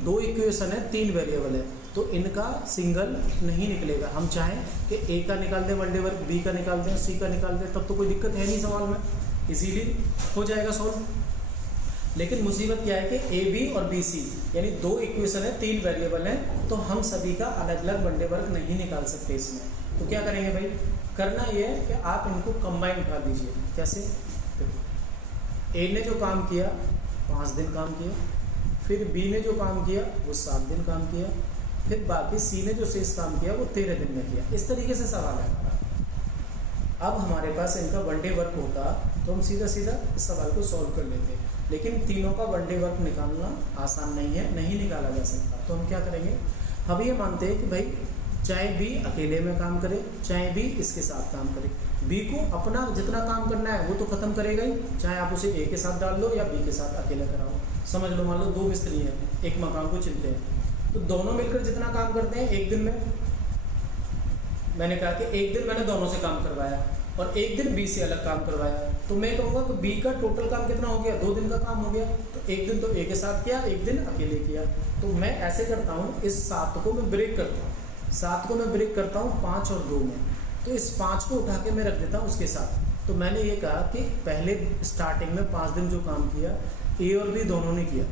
दो इक्वेशन है, 3 वेरिएबल है, तो इनका सिंगल नहीं निकलेगा। हम चाहें कि ए का निकाल दें वनडे वर्क, बी का निकाल दें, सी का निकाल दें, तब तो कोई दिक्कत है नहीं सवाल में, इजीली हो जाएगा सॉल्व। लेकिन मुसीबत क्या है कि ए बी और बी सी यानी 2 इक्वेशन है, 3 वेरिएबल हैं, तो हम सभी का अलग अलग वनडे वर्क नहीं निकाल सकते इसमें। तो क्या करेंगे भाई, करना ये है कि आप इनको कंबाइन उठा दीजिए। कैसे? ए ने जो काम किया 5 दिन काम किया, फिर बी ने जो काम किया वो 7 दिन काम किया, फिर बाकी सी ने जो शेष काम किया वो 13 दिन में किया। इस तरीके से सवाल है हमारा। अब हमारे पास इनका वनडे वर्क होता तो हम सीधा सीधा इस सवाल को सॉल्व कर लेते, लेकिन तीनों का वनडे वर्क निकालना आसान नहीं है, नहीं निकाला जा सकता। तो हम क्या करेंगे, हम ये मानते हैं कि भाई चाहे बी अकेले में काम करे, चाहे बी इसके साथ काम करे, बी को अपना जितना काम करना है वो तो खत्म करेगा ही, चाहे आप उसे ए के साथ डाल लो या बी के साथ अकेला कराओ। समझ लो, मान लो 2 मिस्त्री हैं, एक मकान को चिनते हैं, तो दोनों मिलकर जितना काम करते हैं एक दिन में, मैंने कहा कि एक दिन मैंने दोनों से काम करवाया और एक दिन बी से अलग काम करवाया, तो मैं कहूँगा कि बी का टोटल काम कितना हो गया, 2 दिन का काम हो गया। तो एक दिन तो ए के साथ किया, एक दिन अकेले किया। तो मैं ऐसे करता हूँ, इस 7 को मैं ब्रेक करता हूँ, 7 को मैं ब्रेक करता हूँ 5 और 2 में, तो इस 5 को उठा के मैं रख देता हूँ उसके साथ। तो मैंने ये कहा कि पहले स्टार्टिंग में 5 दिन जो काम किया ए और बी दोनों ने किया,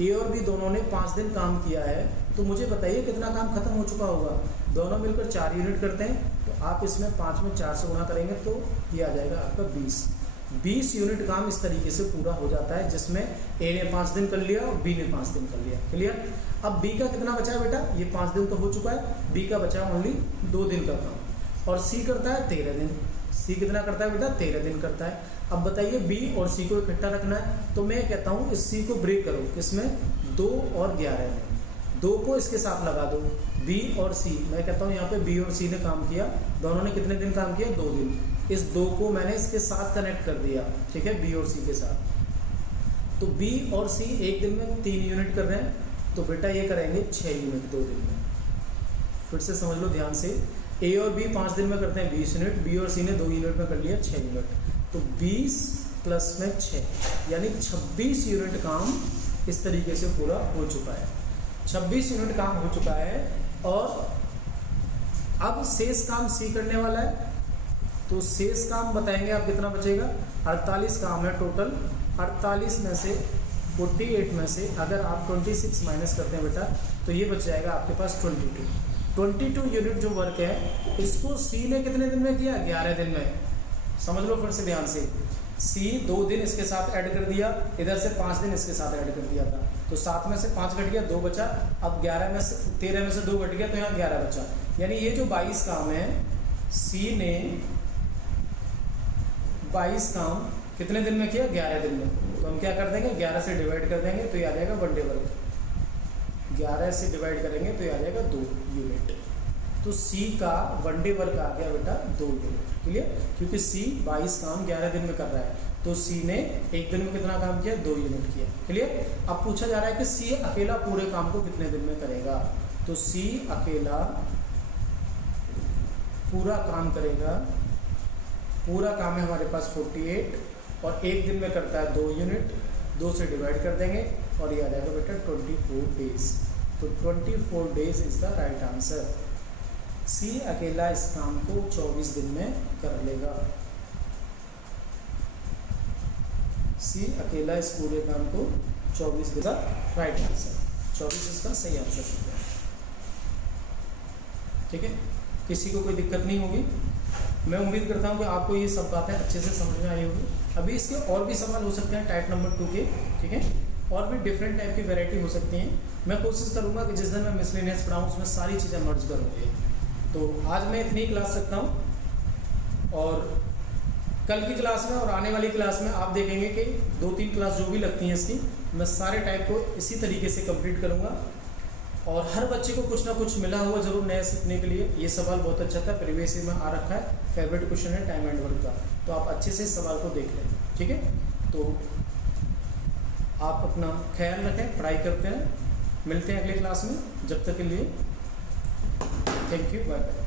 ए और बी दोनों ने 5 दिन काम किया है, तो मुझे बताइए कितना काम खत्म हो चुका होगा। दोनों मिलकर 4 यूनिट करते हैं, तो आप इसमें 5 में 4 से गुणा करेंगे तो ये आ जाएगा आपका 20 यूनिट काम इस तरीके से पूरा हो जाता है, जिसमें ए ने 5 दिन कर लिया और बी ने 5 दिन कर लिया। क्लियर? अब बी का कितना बचा है बेटा, ये 5 दिन तो हो चुका है, बी का बचा ओनली 2 दिन का काम, और सी करता है 13 दिन। सी कितना करता है बेटा, 13 दिन करता है। अब बताइए बी और सी को इकट्ठा रखना है, तो मैं कहता हूँ इस सी को ब्रेक करो, किसमें, 2 और 11 में, 2 को इसके साथ लगा दो, बी और सी, मैं कहता हूँ यहाँ पे बी और सी ने काम किया, दोनों ने कितने दिन काम किया, 2 दिन। इस 2 को मैंने इसके साथ कनेक्ट कर दिया, ठीक है, बी और सी के साथ। तो बी और सी एक दिन में 3 यूनिट कर रहे हैं, तो बेटा ये करेंगे 6 यूनिट 2 दिन में। फिर से समझ लो ध्यान से, ए और बी 5 दिन में करते हैं 20 यूनिट, बी और सी ने 2 यूनिट में कर लिया 6 यूनिट, तो 20 प्लस में 6 यानी 26 यूनिट काम इस तरीके से पूरा हो चुका है। 26 यूनिट काम हो चुका है, और अब शेष काम सी करने वाला है, तो शेष काम बताएंगे आप कितना बचेगा, 48 काम है टोटल। 48 में से 48 में से अगर आप 26 माइनस करते हैं बेटा, तो ये बच जाएगा आपके पास 22 यूनिट जो वर्क है, इसको सी ने कितने दिन में किया, 11 दिन में। समझ लो फिर से ध्यान से, सी 2 दिन इसके साथ ऐड कर दिया, इधर से 5 दिन इसके साथ ऐड कर दिया था, तो 7 में से 5 घट गया, 2 बचा। अब 13 में से 2 घट गया, तो यहाँ 11 बचा। यानी ये जो 22 काम है, सी ने 22 काम कितने दिन में किया, 11 दिन में। तो हम क्या कर देंगे, 11 से डिवाइड कर देंगे, तो ये आ जाएगा वनडे वर्क। 11 से डिवाइड करेंगे तो ये आ जाएगा 2 यूनिट। तो सी का वनडे वर्क आ गया बेटा 2 यूनिट। क्लियर? क्योंकि सी 22 काम 11 दिन में कर रहा है, तो सी ने एक दिन में कितना काम किया, 2 यूनिट किया। क्लियर? अब पूछा जा रहा है कि सी अकेला पूरे काम को कितने दिन में करेगा, तो सी अकेला पूरा काम करेगा, पूरा काम है हमारे पास 48 और एक दिन में करता है 2 यूनिट, 2 से डिवाइड कर देंगे और ये आ जाएगा बेटा 24 डेज। तो 24 days is the right answer. C अकेला इस काम को 24 दिन में कर लेगा। सी अकेला इस पूरे काम को 24 दिन का राइट आंसर, 24 इसका सही आंसर है। ठीक है, किसी को कोई दिक्कत नहीं होगी। मैं उम्मीद करता हूँ कि आपको ये सब बातें अच्छे से समझ में आई होगी। अभी इसके और भी सवाल हो सकते हैं टाइप नंबर 2 के। ठीक है, और भी डिफरेंट टाइप की वैरायटी हो सकती हैं। मैं कोशिश करूँगा कि जिस दिन मैं मिसलेनियस पढ़ाऊँ उसमें सारी चीज़ें मर्ज करूँगी। तो आज मैं इतनी क्लास रखता हूँ, और कल की क्लास में और आने वाली क्लास में आप देखेंगे कि 2-3 क्लास जो भी लगती हैं इसकी, मैं सारे टाइप को इसी तरीके से कंप्लीट करूँगा। और हर बच्चे को कुछ ना कुछ मिला हुआ जरूर नया सीखने के लिए। ये सवाल बहुत अच्छा था, प्रीवियस ईयर में आ रखा है, फेवरेट क्वेश्चन है टाइम एंड वर्क का, तो आप अच्छे से इस सवाल को देख लें। ठीक है, तो आप अपना ख्याल रखें, पढ़ाई करते हैं, मिलते हैं अगले क्लास में। जब तक के लिए थैंक यू, बाय बाय।